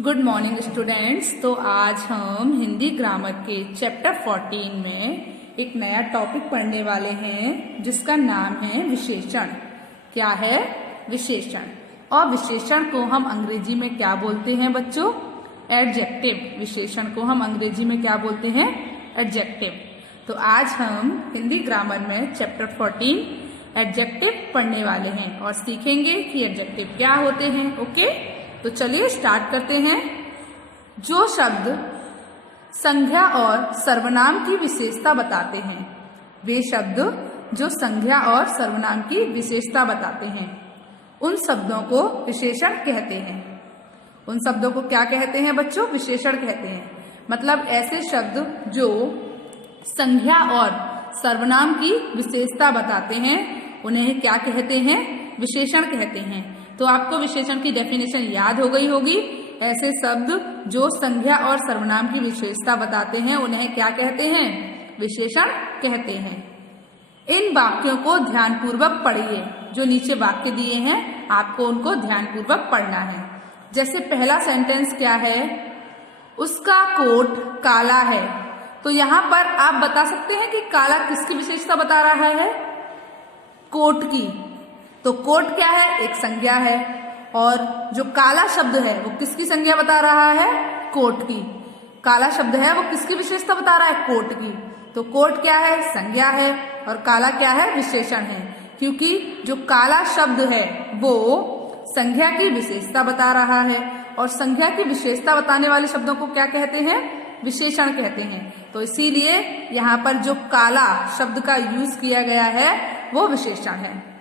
Good morning students. तो आज हम हिंदी ग्रामर के चैप्टर 14 में एक नया टॉपिक पढ़ने वाले हैं जिसका नाम है विशेषण। क्या है? विशेषण। और विशेषण को हम अंग्रेजी में क्या बोलते हैं बच्चों? एडजेक्टिव। विशेषण को हम अंग्रेजी में क्या बोलते हैं? एडजेक्टिव। तो आज हम हिंदी ग्रामर में चैप्टर 14 एडजेक्टिव पढ़ने वाले हैं और सीखेंगे कि एडजेक्टिव क्या होते हैं। ओके, तो चलिए स्टार्ट करते हैं। जो शब्द संज्ञा और सर्वनाम की विशेषता बताते हैं, वे शब्द जो संज्ञा और सर्वनाम की विशेषता बताते हैं, उन शब्दों को विशेषण कहते हैं। उन शब्दों को क्या कहते हैं बच्चों? विशेषण कहते हैं। मतलब ऐसे शब्द जो संज्ञा और सर्वनाम की विशेषता बताते हैं उन्हें क्या कहते हैं? विशेषण कहते हैं। तो आपको विशेषण की डेफिनेशन याद हो गई होगी। ऐसे शब्द जो संज्ञा और सर्वनाम की विशेषता बताते हैं उन्हें क्या कहते हैं? विशेषण कहते हैं। इन वाक्यों को ध्यानपूर्वक पढ़िए। जो नीचे वाक्य दिए हैं आपको उनको ध्यानपूर्वक पढ़ना है। जैसे पहला सेंटेंस क्या है? उसका कोट काला है। तो यहाँ पर आप बता सकते हैं कि काला किसकी विशेषता बता रहा है? कोट की। तो कोट क्या है? एक संज्ञा है। और जो काला शब्द है वो किसकी संज्ञा बता रहा है? कोट की। काला शब्द है वो किसकी विशेषता बता रहा है? कोट की। तो कोट क्या है? संज्ञा है। और काला क्या है? विशेषण है। क्योंकि जो काला शब्द है वो संज्ञा की विशेषता बता रहा है और संज्ञा की विशेषता बताने वाले शब्दों को क्या कहते हैं? विशेषण कहते हैं। तो इसीलिए यहाँ पर जो काला शब्द का यूज किया गया है वो विशेषण है।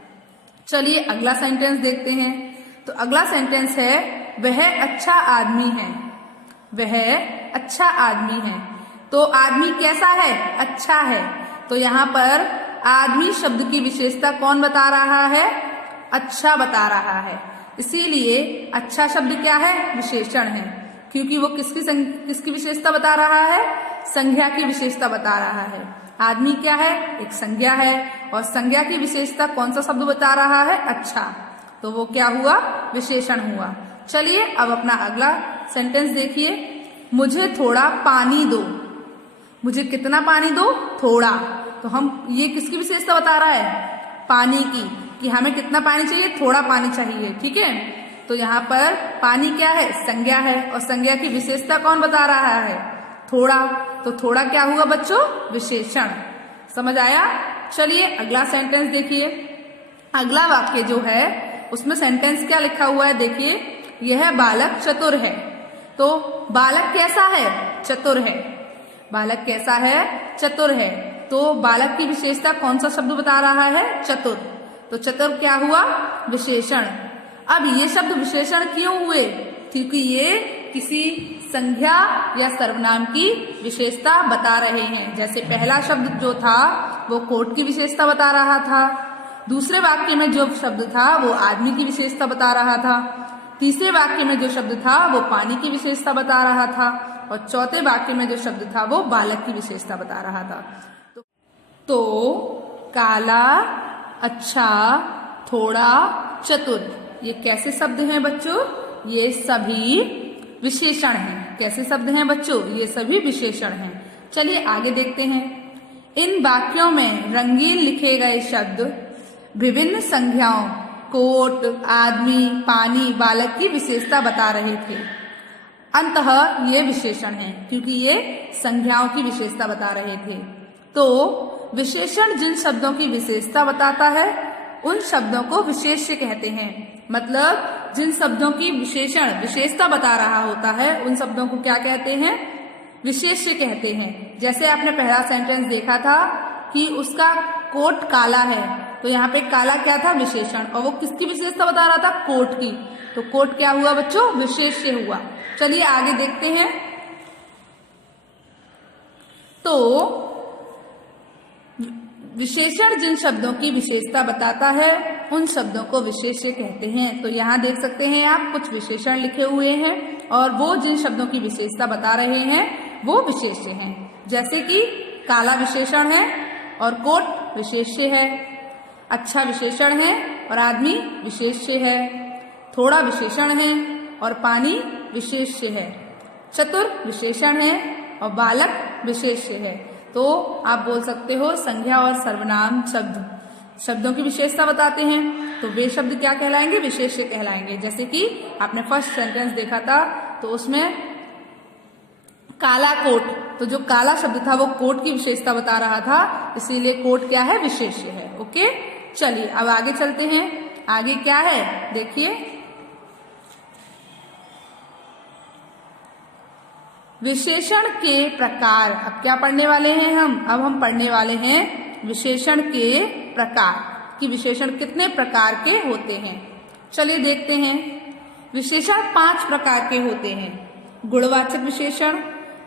चलिए अगला सेंटेंस देखते हैं। तो अगला सेंटेंस है वह अच्छा आदमी है। वह अच्छा आदमी है। तो आदमी कैसा है? अच्छा है। तो यहाँ पर आदमी शब्द की विशेषता कौन बता रहा है? अच्छा बता रहा है। इसीलिए अच्छा शब्द क्या है? विशेषण है। क्योंकि वो किसकी विशेषता बता रहा है? संज्ञा की विशेषता बता रहा है। आदमी क्या है? एक संज्ञा है। और संज्ञा की विशेषता कौन सा शब्द बता रहा है? अच्छा। तो वो क्या हुआ? विशेषण हुआ। चलिए अब अपना अगला सेंटेंस देखिए। मुझे थोड़ा पानी दो। मुझे कितना पानी दो? थोड़ा। तो हम ये किसकी विशेषता बता रहा है? पानी की। कि हमें कितना पानी चाहिए? थोड़ा पानी चाहिए। ठीक है। तो यहाँ पर पानी क्या है? संज्ञा है। और संज्ञा की विशेषता कौन बता रहा है? थोड़ा। तो थोड़ा क्या हुआ बच्चों? विशेषण। समझ आया? चलिए अगला सेंटेंस देखिए। अगला वाक्य जो है उसमें सेंटेंस क्या लिखा हुआ है देखिए। यह बालक चतुर है। तो बालक कैसा है? चतुर है। बालक कैसा है? चतुर है। तो बालक की विशेषता कौन सा शब्द बता रहा है? चतुर। तो चतुर क्या हुआ? विशेषण। अब ये शब्द विशेषण क्यों हुए? क्योंकि ये किसी संज्ञा या सर्वनाम की विशेषता बता रहे हैं। जैसे पहला शब्द जो था वो कोट की विशेषता बता रहा था। दूसरे वाक्य में जो शब्द था वो आदमी की विशेषता बता रहा था। तीसरे वाक्य में जो शब्द था वो पानी की विशेषता बता रहा था। और चौथे वाक्य में जो शब्द था वो बालक की विशेषता बता रहा था। तो काला, अच्छा, थोड़ा, चतुर, ये कैसे शब्द हैं बच्चों? ये सभी विशेषण हैं। कैसे शब्द हैं बच्चों? ये सभी विशेषण हैं। चलिए आगे देखते हैं। इन वाक्यों में रंगीन लिखे गए शब्द विभिन्न संज्ञाओं कोट, आदमी, पानी, बालक की विशेषता बता रहे थे। अंततः ये विशेषण हैं क्योंकि ये संज्ञाओं की विशेषता बता रहे थे। तो विशेषण जिन शब्दों की विशेषता बताता है उन शब्दों को विशेष्य कहते हैं। मतलब जिन शब्दों की विशेषता बता रहा होता है उन शब्दों को क्या कहते हैं? विशेष्य कहते हैं। जैसे आपने पहला सेंटेंस देखा था कि उसका कोट काला है। तो यहाँ पे काला क्या था? विशेषण। और वो किसकी विशेषता बता रहा था? कोट की। तो कोट क्या हुआ बच्चों? विशेष्य हुआ। चलिए आगे देखते हैं। तो विशेषण जिन शब्दों की विशेषता बताता है उन शब्दों को विशेष्य कहते हैं। तो यहाँ देख सकते हैं आप कुछ विशेषण लिखे हुए हैं और वो जिन शब्दों की विशेषता बता रहे हैं वो विशेष्य हैं। जैसे कि काला विशेषण है और कोट विशेष्य है। अच्छा विशेषण है और आदमी विशेष्य है। थोड़ा विशेषण है और पानी विशेष्य है, चतुर विशेषण है और बालक विशेष्य है। तो आप बोल सकते हो संज्ञा और सर्वनाम शब्दों की विशेषता बताते हैं, तो वे शब्द क्या कहलाएंगे? विशेष्य कहलाएंगे। जैसे कि आपने फर्स्ट सेंटेंस देखा था, तो उसमें काला कोट, तो जो काला शब्द था वो कोट की विशेषता बता रहा था, इसीलिए कोट क्या है? विशेष्य है। ओके, चलिए अब आगे चलते हैं। आगे क्या है देखिए, विशेषण के प्रकार। अब क्या पढ़ने वाले हैं हम? अब हम पढ़ने वाले हैं विशेषण के प्रकार कि विशेषण कितने प्रकार के होते हैं। चलिए देखते हैं। विशेषण 5 प्रकार के होते हैं: गुणवाचक विशेषण,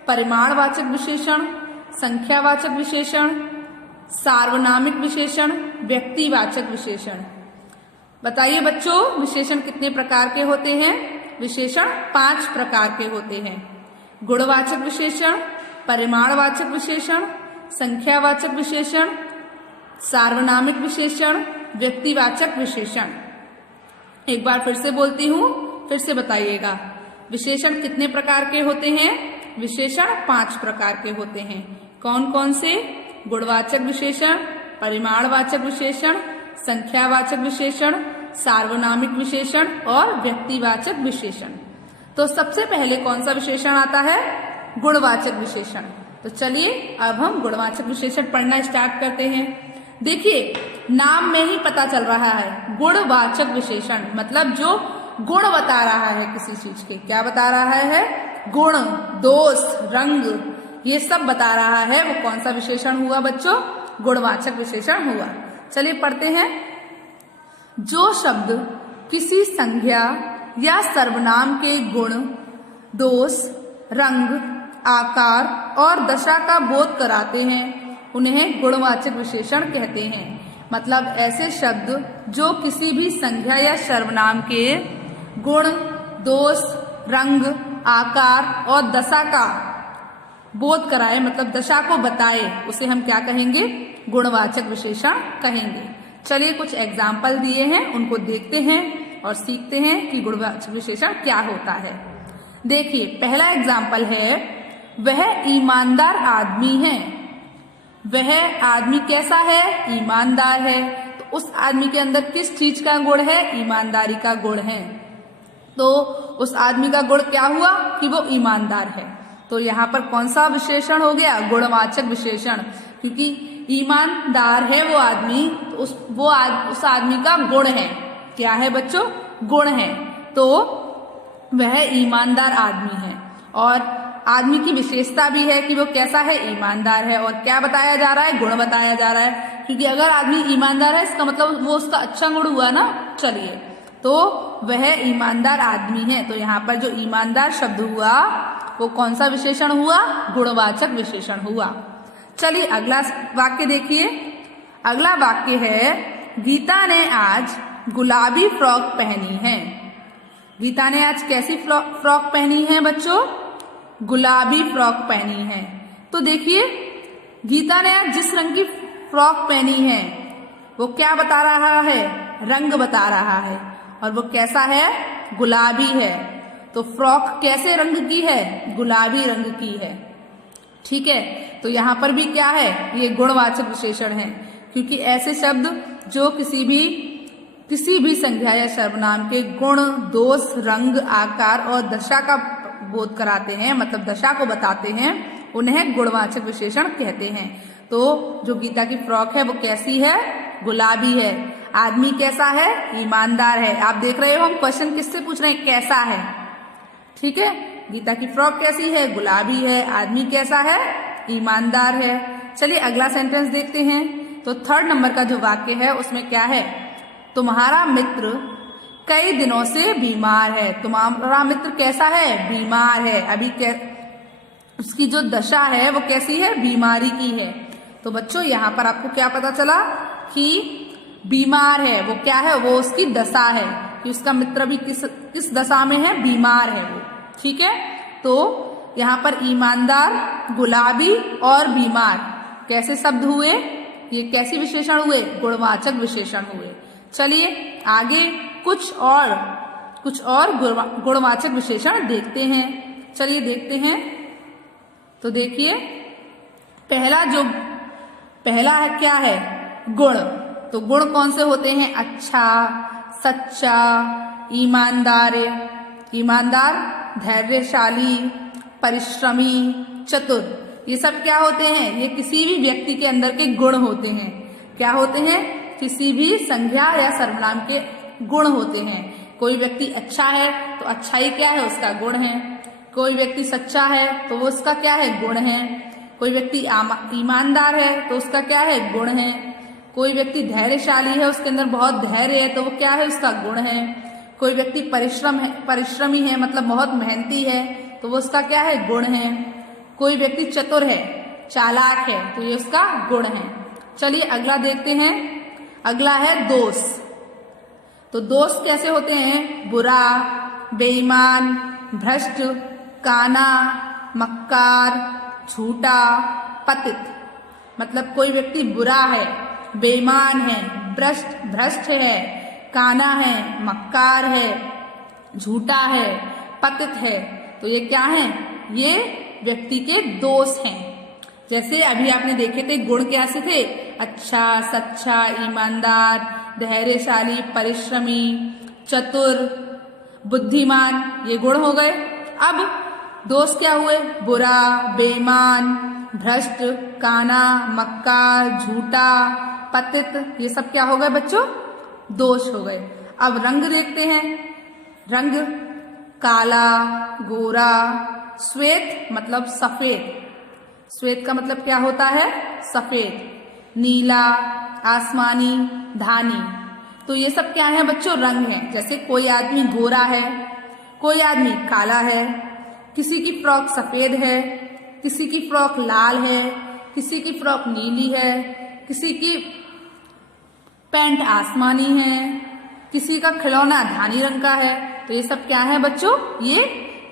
परिमाणवाचक विशेषण, संख्यावाचक विशेषण, सार्वनामिक विशेषण, व्यक्तिवाचक विशेषण। बताइए बच्चों, विशेषण कितने प्रकार के होते हैं? विशेषण 5 प्रकार के होते हैं: गुणवाचक विशेषण, परिमाणवाचक विशेषण, संख्यावाचक विशेषण, सार्वनामिक विशेषण, व्यक्तिवाचक विशेषण। एक बार फिर से बोलती हूँ, फिर से बताइएगा। विशेषण कितने प्रकार के होते हैं? विशेषण 5 प्रकार के होते हैं। कौन कौन से? गुणवाचक विशेषण, परिमाणवाचक विशेषण, संख्यावाचक विशेषण, सार्वनामिक विशेषण और व्यक्तिवाचक विशेषण। तो सबसे पहले कौन सा विशेषण आता है? गुणवाचक विशेषण। तो चलिए अब हम गुणवाचक विशेषण पढ़ना स्टार्ट करते हैं। देखिए, नाम में ही पता चल रहा है गुणवाचक विशेषण, मतलब जो गुण बता रहा है किसी चीज के। क्या बता रहा है? गुण, दोष, रंग, ये सब बता रहा है। वो कौन सा विशेषण हुआ बच्चों? गुणवाचक विशेषण हुआ। चलिए पढ़ते हैं। जो शब्द किसी संज्ञा या सर्वनाम के गुण, दोष, रंग, आकार और दशा का बोध कराते हैं, उन्हें गुणवाचक विशेषण कहते हैं। मतलब ऐसे शब्द जो किसी भी संज्ञा या सर्वनाम के गुण, दोष, रंग, आकार और दशा का बोध कराए, मतलब दशा को बताए, उसे हम क्या कहेंगे? गुणवाचक विशेषण कहेंगे। चलिए कुछ एग्जाम्पल दिए हैं, उनको देखते हैं और सीखते हैं कि गुणवाचक विशेषण क्या होता है। देखिए, पहला एग्जाम्पल है, वह ईमानदार आदमी है। वह आदमी कैसा है? ईमानदार है। तो उस आदमी के अंदर किस चीज का गुण है? ईमानदारी का गुण है। तो उस आदमी का गुण क्या हुआ? कि वो ईमानदार है। तो यहाँ पर कौन सा विशेषण हो गया? गुणवाचक विशेषण। क्योंकि ईमानदार है वो आदमी, तो उस आदमी का गुण है। क्या है बच्चों? गुण है। तो वह ईमानदार आदमी है। और आदमी की विशेषता भी है कि वो कैसा है? ईमानदार है। और क्या बताया जा रहा है? गुण बताया जा रहा है। क्योंकि अगर आदमी ईमानदार है, इसका मतलब वो उसका अच्छा गुण हुआ ना। चलिए, तो वह ईमानदार आदमी है। तो यहाँ पर जो ईमानदार शब्द हुआ वो कौन सा विशेषण हुआ? गुणवाचक विशेषण हुआ। चलिए अगला वाक्य देखिए। अगला वाक्य है, गीता ने आज गुलाबी फ्रॉक पहनी है। गीता ने आज कैसी फ्रॉक पहनी है बच्चों? गुलाबी फ्रॉक पहनी है। तो देखिए, गीता ने आज जिस रंग की फ्रॉक पहनी है वो क्या बता रहा है? रंग बता रहा है। और वो कैसा है? गुलाबी है। तो फ्रॉक कैसे रंग की है? गुलाबी रंग की है। ठीक है, तो यहाँ पर भी क्या है? ये गुणवाचक विशेषण है। क्योंकि ऐसे शब्द जो किसी भी संज्ञा या सर्वनाम के गुण, दोष, रंग, आकार और दशा का बोध कराते हैं, मतलब दशा को बताते हैं, उन्हें गुणवाचक विशेषण कहते हैं। तो जो गीता की फ्रॉक है वो कैसी है? गुलाबी है। आदमी कैसा है? ईमानदार है। आप देख रहे हो हम क्वेश्चन किससे पूछ रहे हैं? कैसा है। ठीक है, गीता की फ्रॉक कैसी है? गुलाबी है। आदमी कैसा है? ईमानदार है। चलिए अगला सेंटेंस देखते हैं। तो 3rd नंबर का जो वाक्य है उसमें क्या है? तुम्हारा मित्र कई दिनों से बीमार है। तुम्हारा मित्र कैसा है? बीमार है। अभी उसकी जो दशा है वो कैसी है? बीमारी की है। तो बच्चों यहाँ पर आपको क्या पता चला कि बीमार है। वो क्या है? वो उसकी दशा है कि उसका मित्र भी किस दशा में है? बीमार है वो। ठीक है, तो यहाँ पर ईमानदार, गुलाबी और बीमार कैसे शब्द हुए? ये कैसे विशेषण हुए? गुणवाचक विशेषण हुए। चलिए आगे कुछ और कुछ और गुणवाचक विशेषण देखते हैं। चलिए देखते हैं। तो देखिए, पहला है क्या है? गुण। तो गुण कौन से होते हैं? अच्छा, सच्चा, ईमानदार, धैर्यशाली, परिश्रमी, चतुर। ये सब क्या होते हैं? ये किसी भी व्यक्ति के अंदर के गुण होते हैं। क्या होते हैं? किसी भी संज्ञा या सर्वनाम के गुण होते हैं। कोई व्यक्ति अच्छा है तो अच्छाई क्या है? उसका गुण है। कोई व्यक्ति सच्चा है तो वो उसका क्या है? गुण है। कोई व्यक्ति ईमानदार है तो उसका क्या है? गुण है। कोई व्यक्ति धैर्यशाली है, उसके अंदर बहुत धैर्य है, तो वो क्या है? उसका गुण है। कोई व्यक्ति परिश्रमी है, मतलब बहुत मेहनती है, तो वो उसका क्या है? गुण है। कोई व्यक्ति चतुर है, चालाक है, तो ये उसका गुण है। चलिए अगला देखते हैं। अगला है दोष। तो दोष कैसे होते हैं? बुरा, बेईमान, भ्रष्ट, काना, मक्कार, झूठा, पतित। मतलब कोई व्यक्ति बुरा है, बेईमान है, भ्रष्ट है, काना है, मक्कार है, झूठा है, पतित है। तो ये क्या है? ये व्यक्ति के दोष हैं। जैसे अभी आपने देखे थे गुण कैसे थे? अच्छा, सच्चा, ईमानदार, धैर्यशाली, परिश्रमी, चतुर, बुद्धिमान, ये गुण हो गए। अब दोष क्या हुए? बुरा, बेईमान, भ्रष्ट, काना, मक्कार, झूठा, पतित, ये सब क्या हो गए बच्चों? दोष हो गए। अब रंग देखते हैं। रंग काला, गोरा, श्वेत मतलब सफेद। श्वेत का मतलब क्या होता है? सफेद। नीला, आसमानी, धानी। तो ये सब क्या है बच्चों? रंग है। जैसे कोई आदमी गोरा है, कोई आदमी काला है, किसी की फ्रॉक सफेद है, किसी की फ्रॉक लाल है, किसी की फ्रॉक नीली है, किसी की पैंट आसमानी है, किसी का खिलौना धानी रंग का है। तो ये सब क्या है बच्चों? ये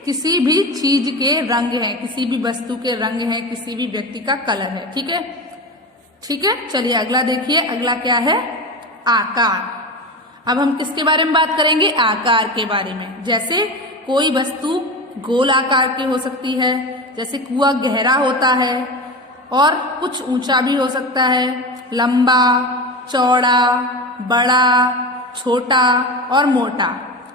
किसी भी चीज के रंग हैं, किसी भी वस्तु के रंग हैं, किसी भी व्यक्ति का कलर है। ठीक है, ठीक है। चलिए अगला देखिए। अगला क्या है? आकार। अब हम किसके बारे में बात करेंगे? आकार के बारे में। जैसे कोई वस्तु गोल आकार की हो सकती है, जैसे कुआं गहरा होता है और कुछ ऊंचा भी हो सकता है, लंबा, चौड़ा, बड़ा, छोटा और मोटा।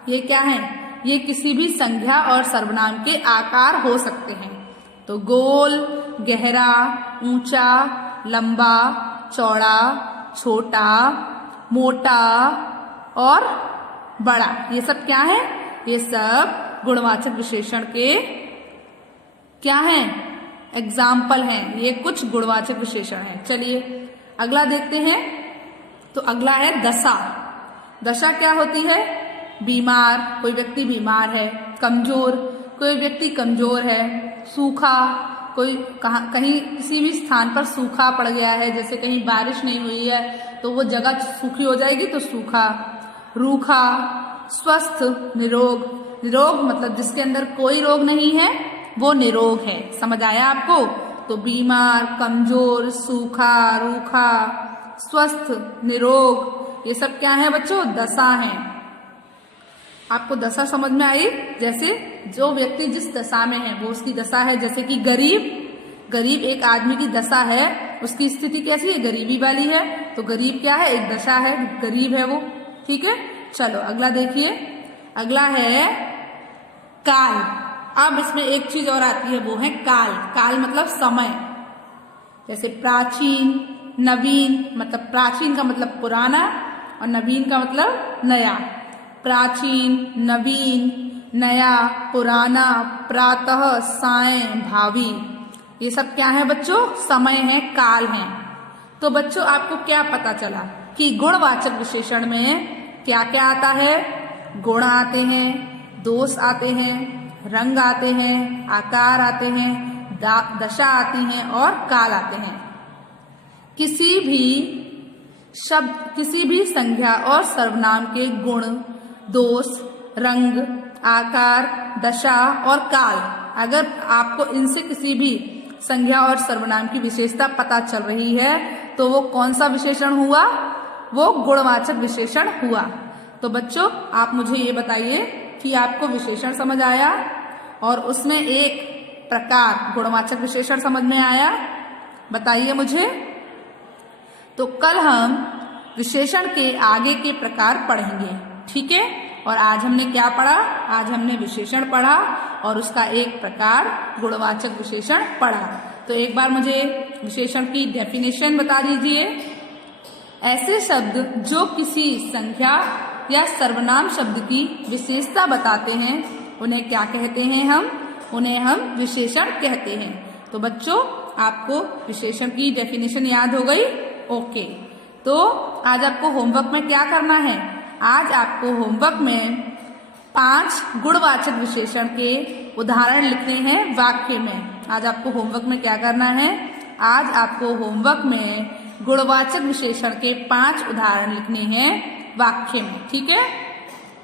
ये क्या है? ये किसी भी संज्ञा और सर्वनाम के आकार हो सकते हैं। तो गोल, गहरा, ऊंचा, लंबा, चौड़ा, छोटा, मोटा और बड़ा, ये सब क्या है? ये सब गुणवाचक विशेषण के क्या हैं? एग्जाम्पल हैं। ये कुछ गुणवाचक विशेषण हैं। चलिए अगला देखते हैं। तो अगला है दशा। दशा क्या होती है? बीमार, कोई व्यक्ति बीमार है, कमजोर, कोई व्यक्ति कमजोर है, सूखा, कोई कहीं किसी भी स्थान पर सूखा पड़ गया है, जैसे कहीं बारिश नहीं हुई है तो वो जगह सूखी हो जाएगी, तो सूखा। रूखा, स्वस्थ, निरोग। निरोग मतलब जिसके अंदर कोई रोग नहीं है वो निरोग है। समझ आया आपको? तो बीमार, कमजोर, सूखा, रूखा, स्वस्थ, निरोग, ये सब क्या है बच्चों? दशा है। आपको दशा समझ में आई? जैसे जो व्यक्ति जिस दशा में है वो उसकी दशा है। जैसे कि गरीब एक आदमी की दशा है, उसकी स्थिति कैसी है? गरीबी वाली है। तो गरीब क्या है? एक दशा है, गरीब है वो। ठीक है, चलो अगला देखिए। अगला है काल। अब इसमें एक चीज और आती है, वो है काल। काल मतलब समय। जैसे प्राचीन, नवीन, मतलब प्राचीन का मतलब पुराना और नवीन का मतलब नया। प्राचीन, नवीन, नया, पुराना, प्रातः, सायं, भावी, ये सब क्या है बच्चों? समय है, काल है। तो बच्चों आपको क्या पता चला कि गुणवाचक विशेषण में क्या क्या आता है? गुण आते हैं, दोष आते हैं, रंग आते हैं, आकार आते हैं, दशा आती हैं और काल आते हैं। किसी भी शब्द, किसी भी संज्ञा और सर्वनाम के गुण, दोष, रंग, आकार, दशा और काल, अगर आपको इनसे किसी भी संज्ञा और सर्वनाम की विशेषता पता चल रही है तो वो कौन सा विशेषण हुआ? वो गुणवाचक विशेषण हुआ। तो बच्चों आप मुझे ये बताइए कि आपको विशेषण समझ आया और उसमें एक प्रकार गुणवाचक विशेषण समझ में आया? बताइए मुझे। तो कल हम विशेषण के आगे के प्रकार पढ़ेंगे, ठीक है? और आज हमने क्या पढ़ा? आज हमने विशेषण पढ़ा और उसका एक प्रकार गुणवाचक विशेषण पढ़ा। तो एक बार मुझे विशेषण की डेफिनेशन बता दीजिए। ऐसे शब्द जो किसी संख्या या सर्वनाम शब्द की विशेषता बताते हैं उन्हें क्या कहते हैं? उन्हें हम विशेषण कहते हैं। तो बच्चों, आपको विशेषण की डेफिनेशन याद हो गई? ओके। तो आज आपको होमवर्क में क्या करना है? आज आपको होमवर्क में 5 गुणवाचक विशेषण के उदाहरण लिखने हैं वाक्य में। आज आपको होमवर्क में क्या करना है? आज आपको होमवर्क में गुणवाचक विशेषण के 5 उदाहरण लिखने हैं वाक्य में, ठीक है?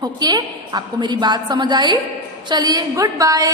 ओके, आपको मेरी बात समझ आई? चलिए, गुड बाय।